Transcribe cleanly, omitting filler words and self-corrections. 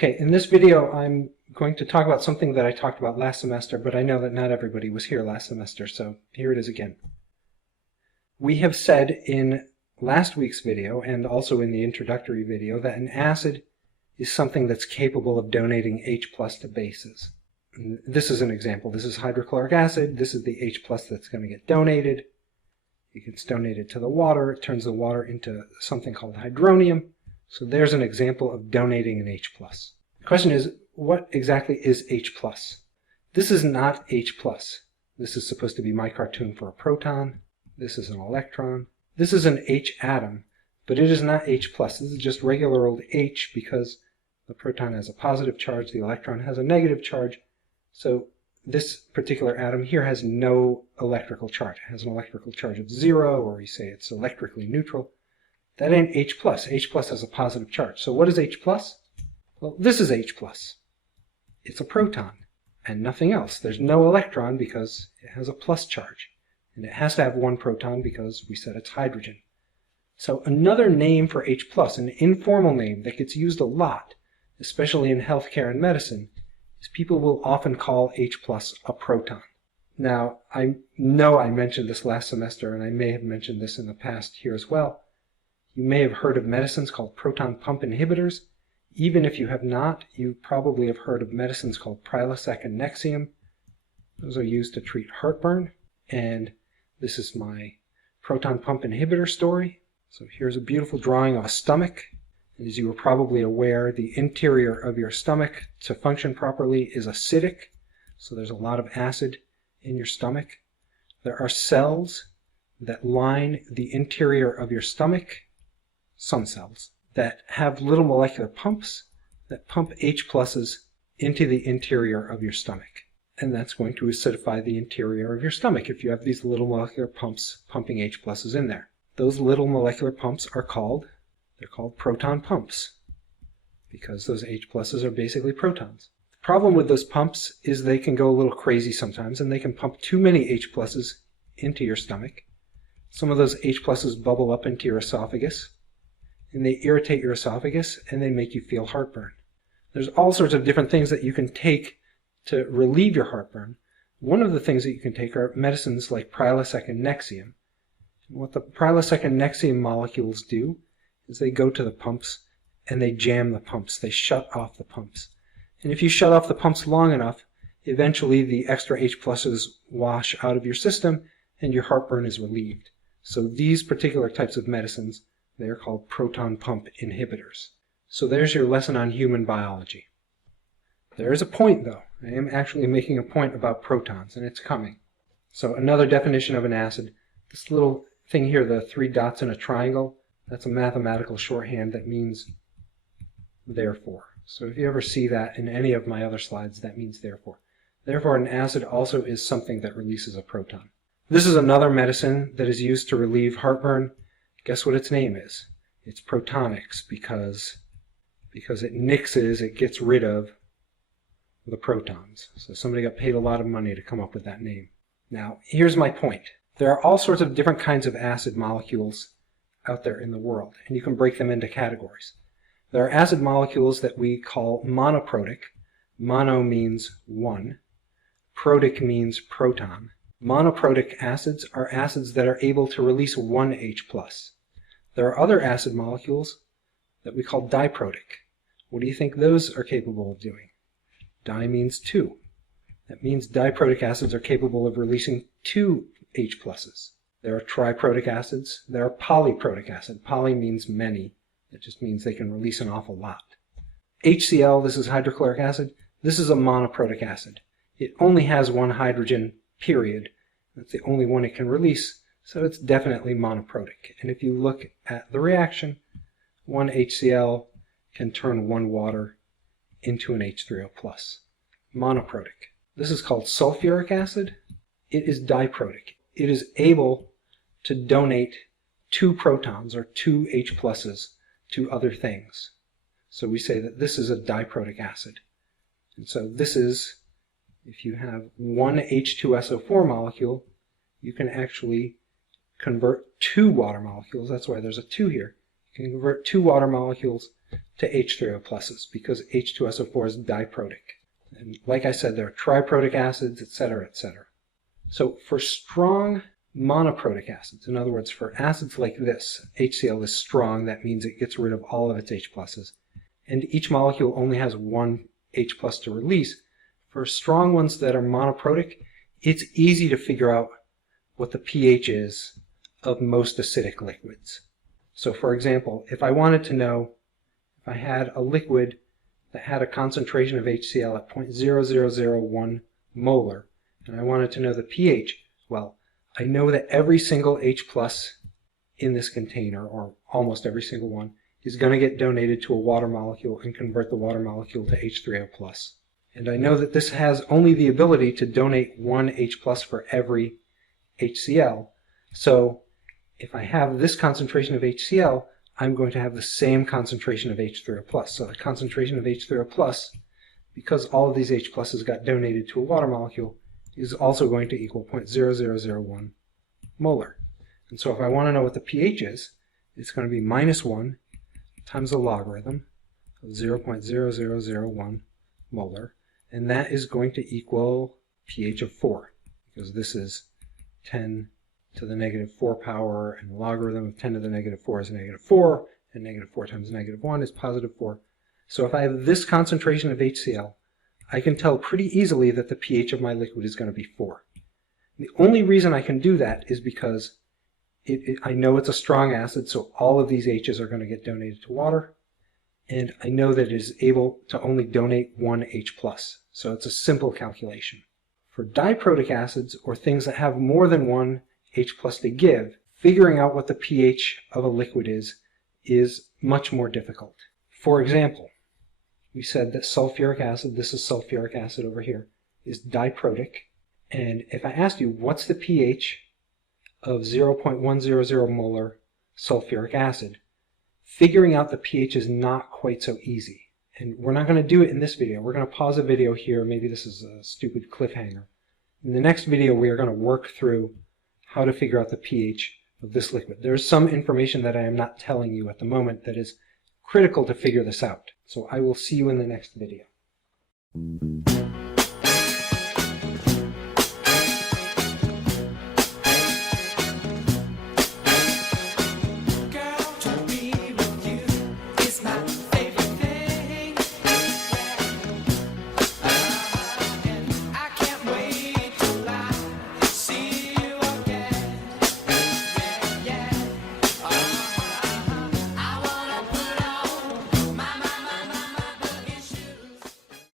Okay, in this video I'm going to talk about something that I talked about last semester, but I know that not everybody was here last semester, so here it is again. We have said in last week's video, and also in the introductory video, that an acid is something that's capable of donating H+ to bases. And this is an example. This is hydrochloric acid. This is the H+ that's going to get donated. It gets donated to the water. It turns the water into something called hydronium. So there's an example of donating an H+. The question is, what exactly is H+? This is not H+. This is supposed to be my cartoon for a proton. This is an electron. This is an H atom, but it is not H+. This is just regular old H because the proton has a positive charge, the electron has a negative charge. So this particular atom here has no electrical charge. It has an electrical charge of 0, or you say it's electrically neutral. That ain't H+. H+ has a positive charge. So what is H+? Well, this is H+. It's a proton and nothing else. There's no electron because it has a plus charge. And it has to have one proton because we said it's hydrogen. So another name for H+, an informal name that gets used a lot, especially in healthcare and medicine, is people will often call H+ a proton. Now, I know I mentioned this last semester, and I may have mentioned this in the past here as well. You may have heard of medicines called proton pump inhibitors. Even if you have not, you probably have heard of medicines called Prilosec and Nexium. Those are used to treat heartburn. And this is my proton pump inhibitor story. So here's a beautiful drawing of a stomach. As you are probably aware, the interior of your stomach, to function properly, is acidic. So there's a lot of acid in your stomach. There are cells that line the interior of your stomach, some cells, that have little molecular pumps that pump H+'s into the interior of your stomach. And that's going to acidify the interior of your stomach if you have these little molecular pumps pumping H+'s in there. Those little molecular pumps are called proton pumps because those H+'s are basically protons. The problem with those pumps is they can go a little crazy sometimes, and they can pump too many H+'s into your stomach. Some of those H+'s bubble up into your esophagus, and they irritate your esophagus, and they make you feel heartburn. There's all sorts of different things that you can take to relieve your heartburn. One of the things that you can take are medicines like Prilosec and Nexium. What the Prilosec and Nexium molecules do is they go to the pumps and they jam the pumps. They shut off the pumps. And if you shut off the pumps long enough, eventually the extra H+'s wash out of your system and your heartburn is relieved. So these particular types of medicines, they are called proton pump inhibitors. So there's your lesson on human biology. There is a point, though. I am actually making a point about protons, and it's coming. So another definition of an acid, this little thing here, the 3 dots in a triangle, that's a mathematical shorthand that means therefore. So if you ever see that in any of my other slides, that means therefore. Therefore, an acid also is something that releases a proton. This is another medicine that is used to relieve heartburn. Guess what its name is? It's Protonix because it nixes, it gets rid of the protons. So somebody got paid a lot of money to come up with that name. Now, here's my point. There are all sorts of different kinds of acid molecules out there in the world, and you can break them into categories. There are acid molecules that we call monoprotic. Mono means one. Protic means proton. Monoprotic acids are acids that are able to release one H+. There are other acid molecules that we call diprotic. What do you think those are capable of doing? Di means 2. That means diprotic acids are capable of releasing 2 H+'s. There are triprotic acids. There are polyprotic acid. Poly means many. That just means they can release an awful lot. HCl, this is hydrochloric acid. This is a monoprotic acid. It only has one hydrogen, period. That's the only one it can release, so it's definitely monoprotic. And if you look at the reaction, one HCl can turn one water into an H3O+. Monoprotic. This is called sulfuric acid. It is diprotic. It is able to donate 2 protons or 2 H+'s to other things. So we say that this is a diprotic acid. And so this is, if you have one H2SO4 molecule, you can actually convert 2 water molecules. That's why there's a 2 here. You can convert 2 water molecules to H3O pluses because H2SO4 is diprotic. And like I said, there are triprotic acids, etc., etc. So for strong monoprotic acids, in other words, for acids like this, HCl is strong, that means it gets rid of all of its H pluses, and each molecule only has one H plus to release. For strong ones that are monoprotic, it's easy to figure out what the pH is of most acidic liquids. So for example, if I wanted to know if I had a liquid that had a concentration of HCl at 0.0001 molar, and I wanted to know the pH, well, I know that every single H plus in this container, or almost every single one, is going to get donated to a water molecule and convert the water molecule to H3O plus. And I know that this has only the ability to donate one H plus for every HCl. So if I have this concentration of HCl, I'm going to have the same concentration of H3O plus. So the concentration of H3O plus, because all of these H pluses got donated to a water molecule, is also going to equal 0.0001 molar. And so if I want to know what the pH is, it's going to be -1 times the logarithm of 0.0001 molar, and that is going to equal pH of 4, because this is 10 to the negative 4 power, and the logarithm of 10 to the negative 4 is negative 4, and negative 4 times negative 1 is positive 4. So if I have this concentration of HCl, I can tell pretty easily that the pH of my liquid is going to be 4. The only reason I can do that is because I know it's a strong acid, so all of these H's are going to get donated to water, and I know that it is able to only donate one H+. So it's a simple calculation. For diprotic acids, or things that have more than one H+ to give, figuring out what the pH of a liquid is much more difficult. For example, we said that sulfuric acid, this is sulfuric acid over here, is diprotic. And if I asked you, what's the pH of 0.100 molar sulfuric acid, figuring out the pH is not quite so easy. And we're not going to do it in this video. We're going to pause the video here. Maybe this is a stupid cliffhanger. In the next video, we are going to work through how to figure out the pH of this liquid. There's some information that I am not telling you at the moment that is critical to figure this out. So I will see you in the next video.